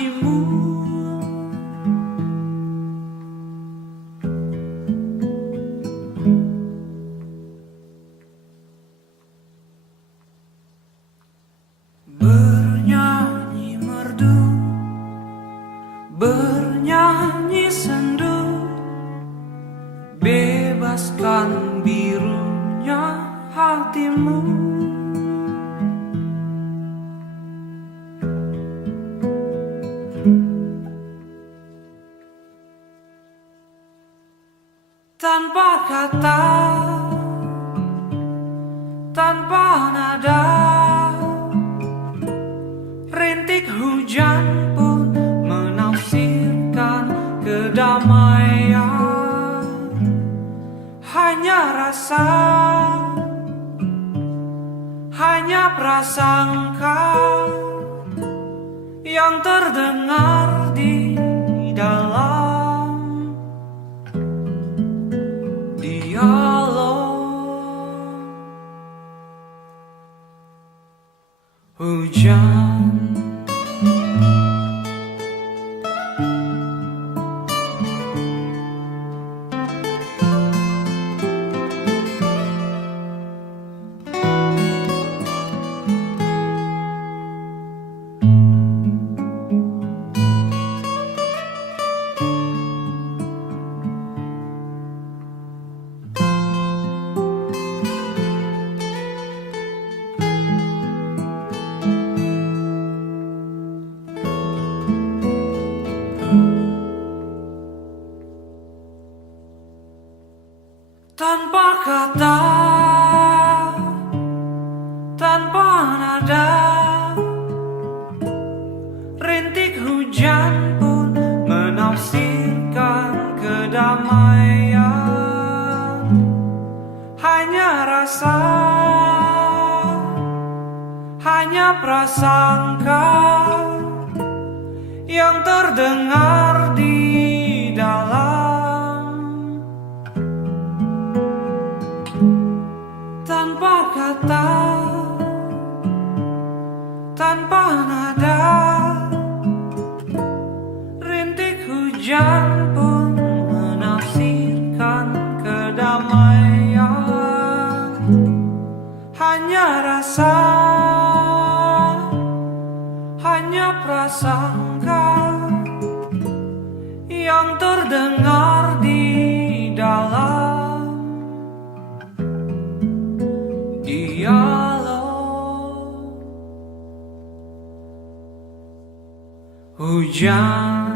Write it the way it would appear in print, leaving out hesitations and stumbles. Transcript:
janjimu. Bernyanyi merdu, bernyanyi sendu, bebaskan birunya hatimu. Tanpa kata, tanpa nada, rintik hujan pun menafsirkan kedamaian. Hanya rasa, hanya prasangka yang terdengar di dalam dialog hujan. Tanpa kata, tanpa nada, rintik hujan pun menafsirkan kedamaian. Hanya rasa, hanya prasangka yang terdengar di dalam. Tanpa kata, tanpa nada, rintik hujan pun menafsirkan kedamaian. Hanya rasa, hanya prasangka yang terdengar di dalam dialog hujan.